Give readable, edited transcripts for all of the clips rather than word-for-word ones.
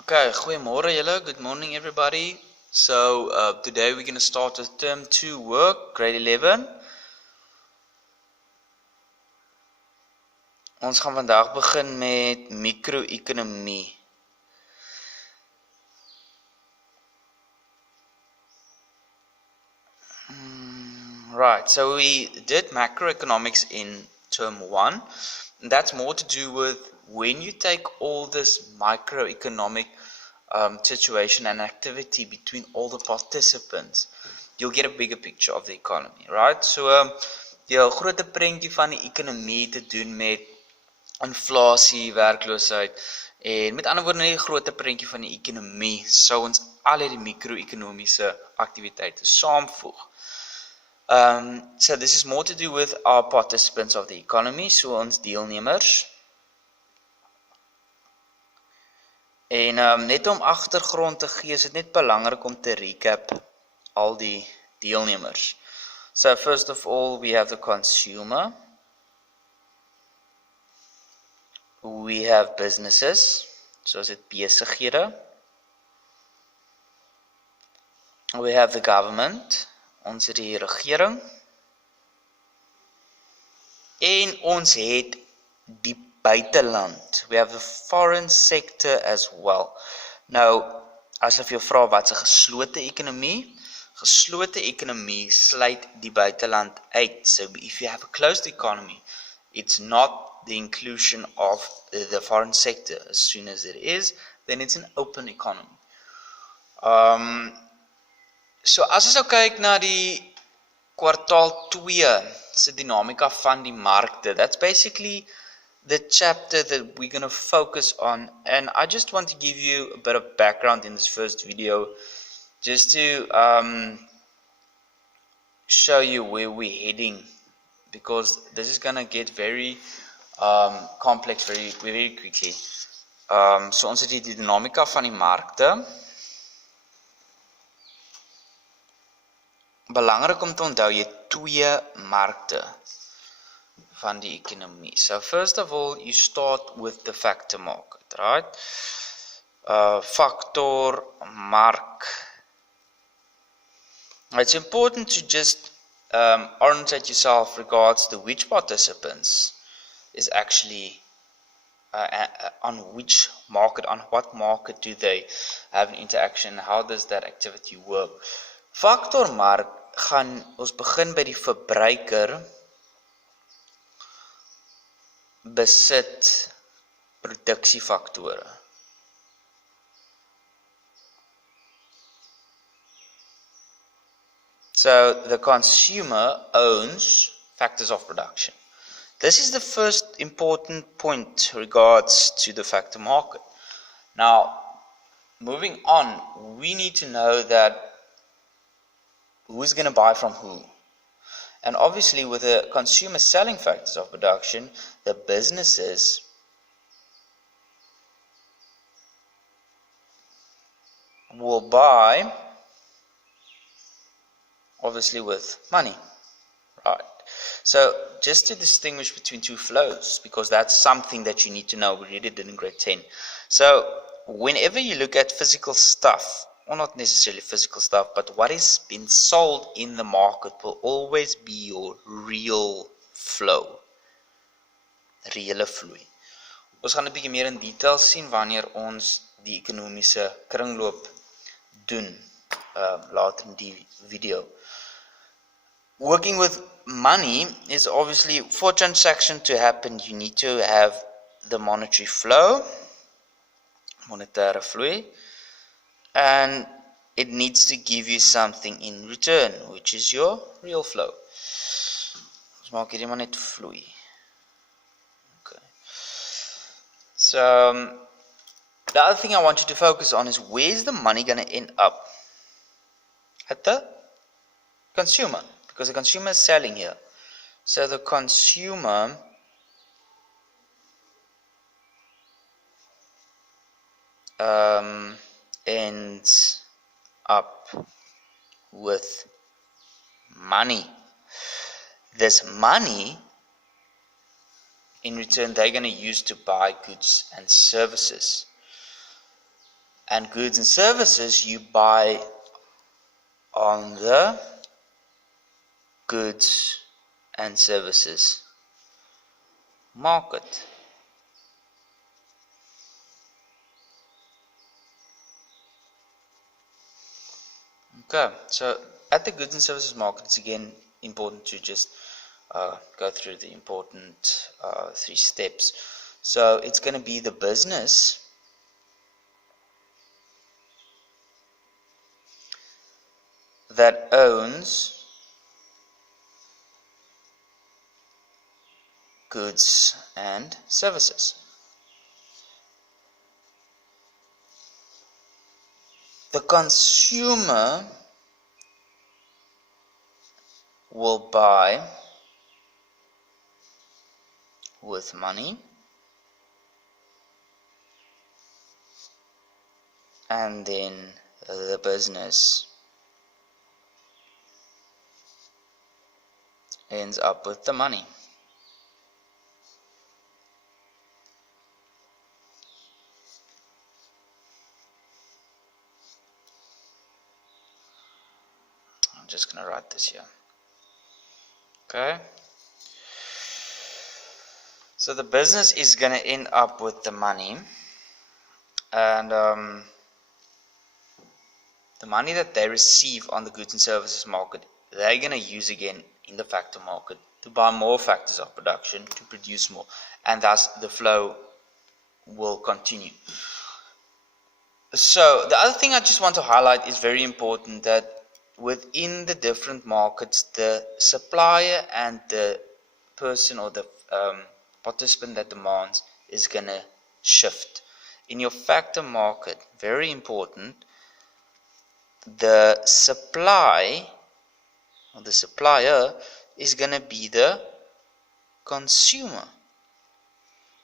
Okay, goeiemôre julle. Good morning everybody. So today we're going to start with term 2 work, grade 11. Ons gaan vandag begin met micro-ekonomie. Right, so we did macroeconomics in term 1. And that's more to do with when you take all this microeconomic situation and activity between all the participants, you'll get a bigger picture of the economy, right? So die groot prentjie van die ekonomie te doen met inflasie, werkloosheid en met ander woorde net die groot prentjie van die ekonomie sou ons al die mikro-ekonomiese aktiwiteite saamvoeg. So this is more to do with our participants of the economy, so ons deelnemers. En net om agtergrond te gee, is dit net belangrik om te recap al die deelnemers. So first of all, we have the consumer. We have businesses, soos dit besighede. We have the government, ons het die regering. En ons het die buiteland. We have the foreign sector as well. Nou, as ek jou vra wat is 'n geslote ekonomie? Geslote ekonomie sluit die buiteland uit. So if you have a closed economy, it's not the inclusion of the foreign sector. As soon as it is, then it's an open economy. So as ons nou kyk na die kwartaal 2 se dinamika van die markte, that's basically the chapter that we're going to focus on, and I just want to give you a bit of background in this first video, just to show you where we're heading, because this is going to get very complex very quickly. So ons het die dinamika van die markte. Belangrik om te onthou, jy het twee markte van die ekonomie. So first of all, you start with the factor market, right? Factor, mark. It's important to just orientate yourself regards to which participants is actually on which market, on what market do they have an interaction, how does that activity work. Factor mark gaan ons begin by die verbruiker besit produksiefaktore. So the consumer owns factors of production. This is the first important point regards to the factor market. Now, moving on, we need to know that who's going to buy from who. And obviously with the consumer selling factors of production, the businesses will buy obviously with money, right? So just to distinguish between two flows, because that's something that you need to know, we really did in grade 10. So whenever you look at physical stuff, or not necessarily physical stuff, but what is being sold in the market will always be your real flow. Reële vloei. Ons gaan 'n bietjie meer in detail sien wanneer ons die ekonomiese kringloop doen later in die video. Working with money is obviously, for transaction to happen, you need to have the monetary flow, monetaire vloei, and it needs to give you something in return, which is your real flow. Ons maak hierdie maar net vloei. Okay. So the other thing I want you to focus on is, where's the money going to end up? At the consumer, because the consumer is selling here. So the consumer ends up with money. This money, in return, they're going to use to buy goods and services. And goods and services you buy on the goods and services market. Okay, so at the goods and services market, it's again important to just go through the important 3 steps. So it's going to be the business that owns goods and services. The consumer will buy with money, and then the business ends up with the money. I'm just going to write this here. Okay. So the business is going to end up with the money, and the money that they receive on the goods and services market, they're going to use again in the factor market to buy more factors of production to produce more, and thus the flow will continue. So the other thing I just want to highlight is very important, that within the different markets, the supplier and the person or the participant that demands is going to shift. In your factor market, very important, the supply or the supplier is going to be the consumer.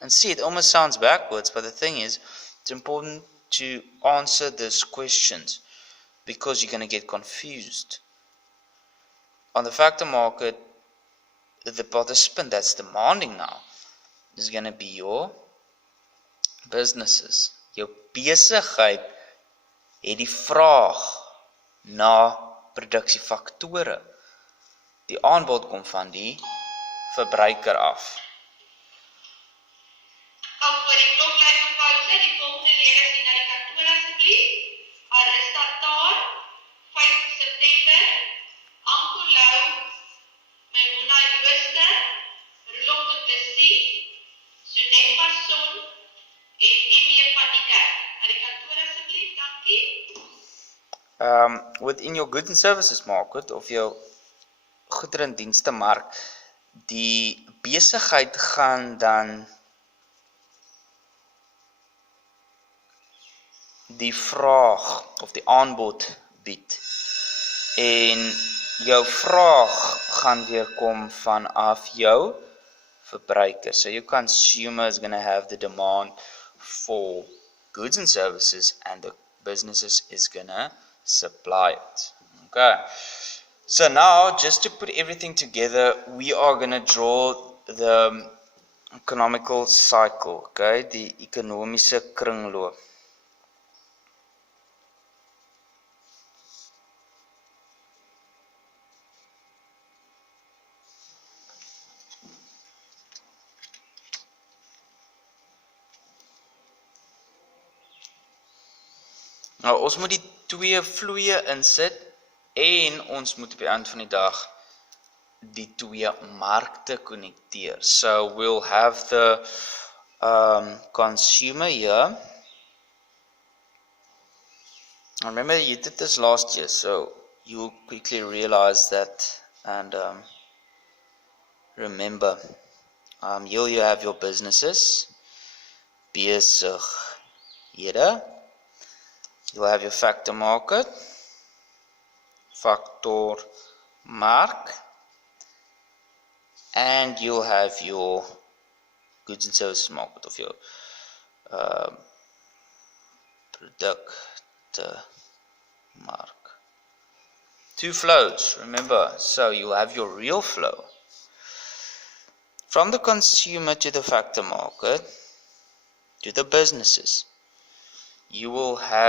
And see, it almost sounds backwards, but the thing is, it's important to answer these questions because you're going to get confused. On the factor market, the participant that's demanding now is going to be your businesses. Jou besigheid het die vraag na produksiefaktore. Die aanbod kom van die verbruiker af. Voor die kloklijn van pauze, die volgende lede sien na die kantoor asseblief. Arrestatar, 5 September, Ankolau, Maimuna Jooste, Roelof de Plessis, Sonet Passon en M.E. van die Kerk. Na die kantoor asseblief, dankie. Within your goods and services market of jou goedere en dienste mark, die besigheid gaan dan die vraag of die aanbod bied. En jou vraag gaan weer kom vanaf jou verbruiker. So your consumer is going to have the demand for goods and services, and the businesses is going to supply it. Okay. So now, just to put everything together, we are going to draw the economical cycle, okay? Die ekonomiese kringloop. Nou, ons moet die 2 vloeie insit en ons moet op die eind van die dag die 2 markte connecteer. So we'll have the consumer here. Remember, you did this last year, so you'll quickly realize that. And remember, here you have your businesses, besighede. You'll have your factor market, factor mark, and you'll have your goods and services market of your product mark. 2 flows, remember, so you'll have your real flow from the consumer to the factor market to the businesses. You will have